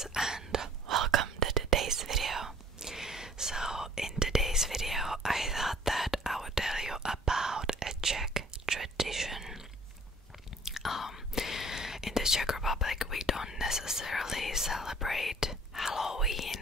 guys, and welcome to today's video. So in today's video I thought that I would tell you about a Czech tradition. In the Czech Republic we don't necessarily celebrate Halloween.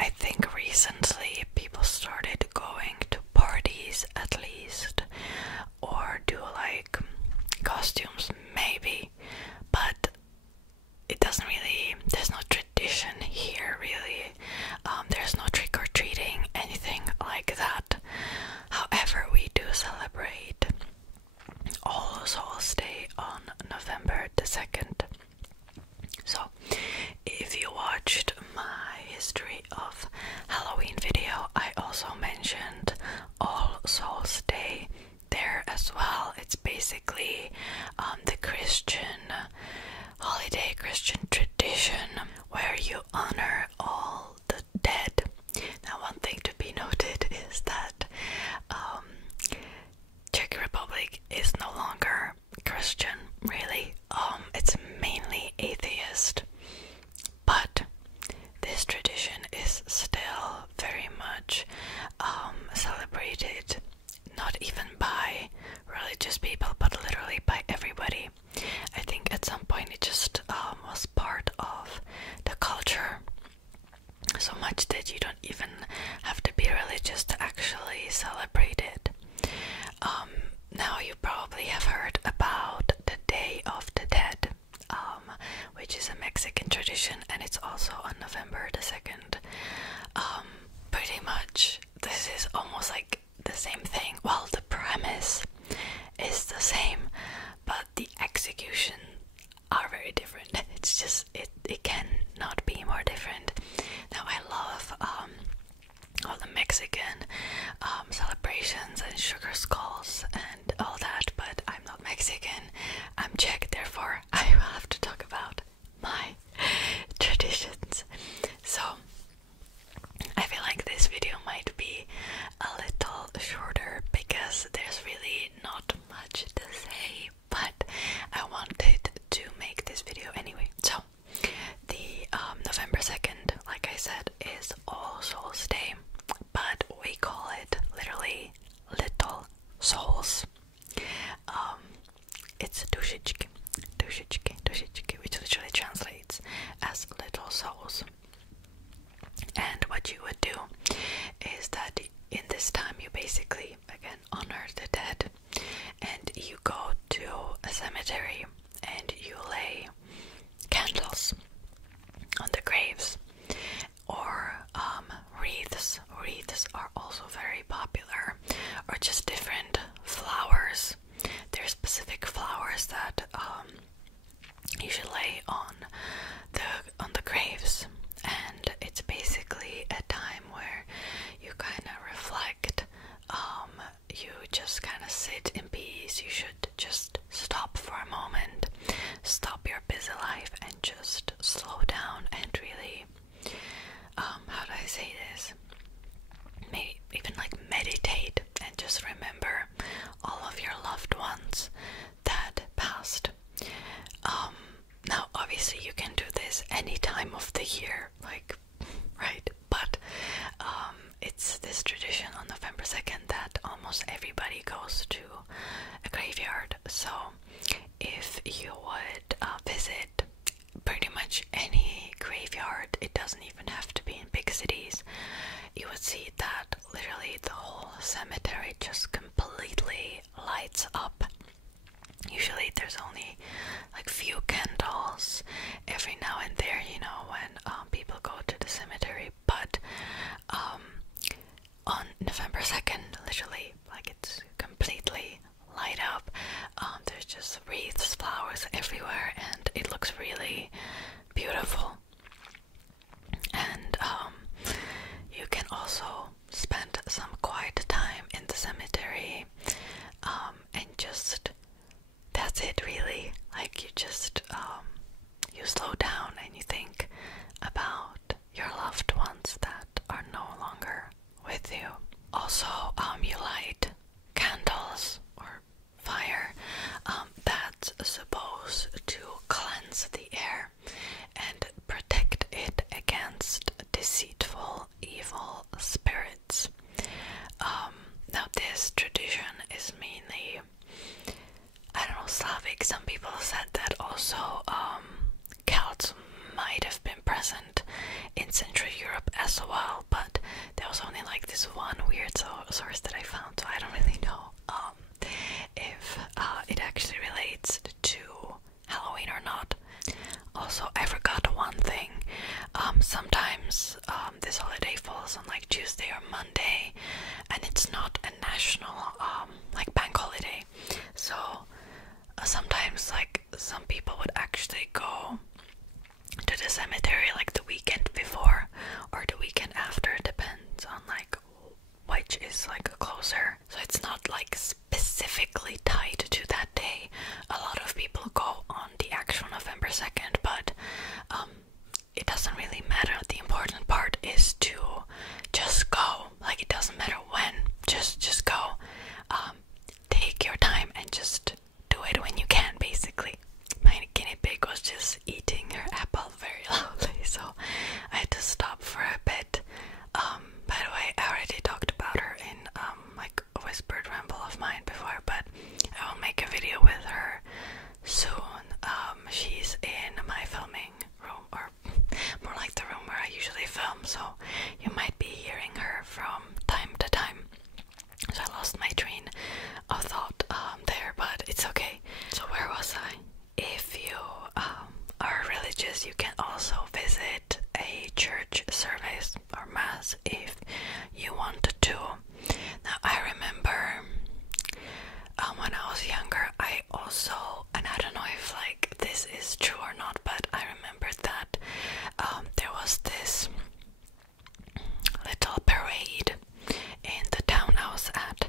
I think recently people started going to parties at least, or do like costumes maybe, but it doesn't really, there's no tradition here really. There's no trick-or-treating, anything like that. However, we do celebrate All Souls Day on November the 2nd. So if you watched my history of Halloween video, I also mentioned All Souls Day there as well. It's basically the Christian holiday, Christian tradition where you honor all the dead. Now, one thing to be noted is that Czech Republic is no longer Christian, really. It's mainly atheist, but this tradition is still very much celebrated, not even by religious people, but literally by everybody. I think at some point it just was part of the culture, so much that you don't even have to be religious to actually celebrate it. Now you probably have heard about the Day of the Dead, which is a Mexican tradition, and it's also on November the 2nd. Pretty much this is almost like the same thing. Well, the premise is the same, but the execution are very different. It's just, it cannot be more different. Now I love all the Mexican celebrations and sugar skulls and all that, but I'm not Mexican, I'm Czech, therefore I will have to talk about my traditions. So I feel like this video might be a little shorter because there's really not much to say, but I wanted to make this video anyway. So the November 2nd, like I said, is All Souls Day, but we call it literally Little Souls. It's dušičky, which literally translates as little souls. And what you would do is that in this time you basically, again, honor the dead, and you go to a cemetery and you lay candles on the graves, or wreaths. Wreaths are also very popular, or just different flowers. There's specific flowers that you should lay on the graves, and it's basically a time where you kind of reflect. You just kind of sit in peace. You should just stop for a moment, stop your busy life, and just slow down and really, how do I say this? Maybe even like meditate and just remember all of your loved ones that passed. Now obviously you can do this any time of the year, like, right? But it's this tradition on November 2nd that almost everybody goes to a graveyard. So if you would visit pretty much any graveyard, it doesn't even have to be in big cities, you would see that literally the whole cemetery just completely lights up. Usually there's only like few candles every now and there, you know, when people go to the cemetery, but on November 2nd, literally, like, it's completely light up. There's this one weird source that I found, so I don't really know if it actually relates to Halloween or not. Also, I forgot one thing. Sometimes this holiday falls on like Tuesday or Monday, and it's not a national like bank holiday. So sometimes like some people would actually go to the cemetery like the weekend before or the weekend after. Depends on like which is like closer. So it's not like specifically tied to that day. A lot of people go on the actual November 2nd, but it doesn't really matter. The important part is to just go. Like, it doesn't matter when. Just go. Take your time and just do it when you can, basically. My guinea pig was just eating her apple very loudly, so I had to stop for a bit. By the way, I already talked about her in like a whispered ramble of mine before, but I will make a video with her soon. She's in my filming room, or more like the room where I usually film, so you might be hearing her from time to time. So I lost my train of thought there, but it's okay. So where was I? If you are religious, you can also visit a church service or mass if you want to. Now I remember when I was younger, I also, and I don't know if like this is true or not, but I remember that there was this little parade in the town I was at,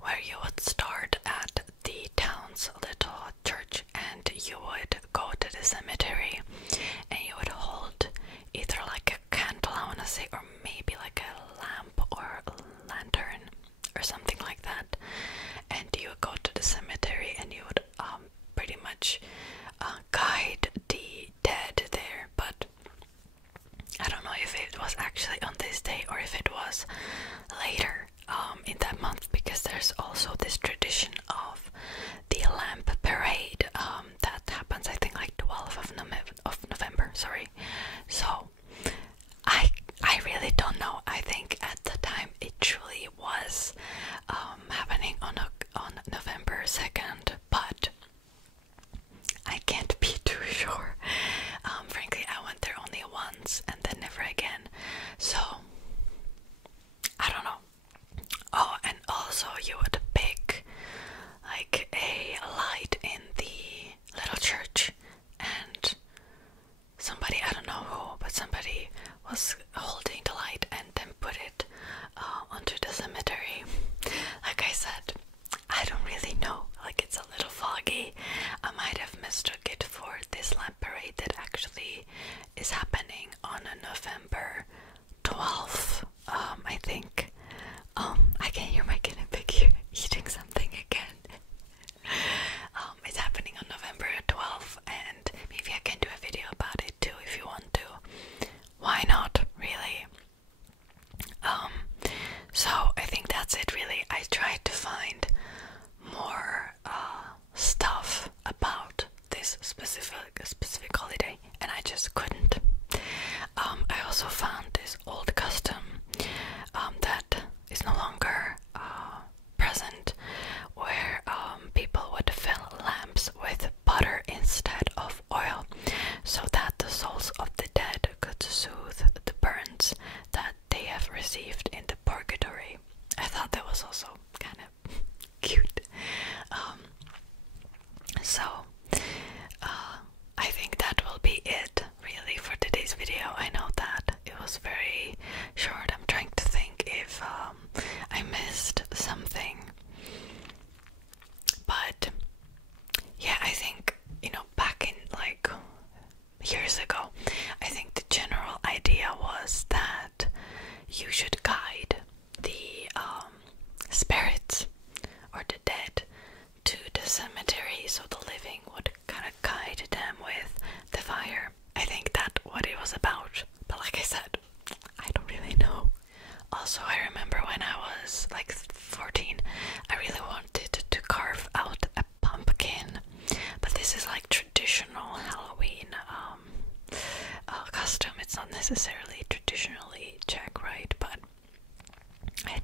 where you would start at the town's little church and you would go to the cemetery and you would hold either like a candle, I want to say, or maybe like a lamp or a lantern or something like that, and you would go to the cemetery and you would pretty much guide the dead there. But I don't know if it was actually on this day or if it was later in that month, because there's also this tradition of the lamp parade that happens, I think, like 12th of November. Sorry. So I really don't know. I think at the time it truly was happening on November 2nd, but I can't be too sure. Frankly, I went there only once and then never again. So I don't know. Oh, and also you would pick like a light in the little church, and somebody, I don't know who, but somebody was holding the light and then put it onto the cemetery. Like I said, I don't really know. Like, it's a little foggy. I might have mistook it for this lamp parade that actually is happening on November 12th. I think. I can hear my guinea pig here eating something again. It's happening on November 12th, and maybe I can do a video about it too if you want to. Why not, really? So I think that's it, really. I tried to find more stuff about this specific holiday, and I just couldn't. I also found this old custom that is no longer present, where people would fill lamps with butter instead of oil, so that the souls of the dead could soothe the burns that they have received in the purgatory. I thought that was also kind of cute. So I think that will be it, really, for today's video. I know that it was very short. I'm trying to think if I missed something. But yeah, I think, back in like years ago, I think the general idea was that you should guide the spirits or the dead to the cemetery, so the living would kind of guide them with the fire. I think that's what it was about, but like I said, I don't really know. Also, I remember when I was like 14, I really wanted to carve out a pumpkin, but this is like traditional Halloween custom. It's not necessarily traditionally Czech, right? But I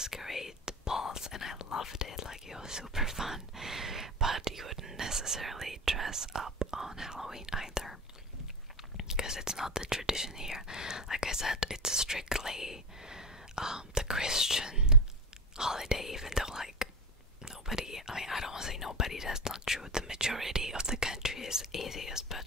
masquerade balls, and I loved it. Like, it was super fun. But you wouldn't necessarily dress up on Halloween either, because it's not the tradition here. Like I said, it's strictly the Christian holiday, even though, like, nobody, I mean, I don't want to say nobody, that's not true. The majority of the country is atheist, but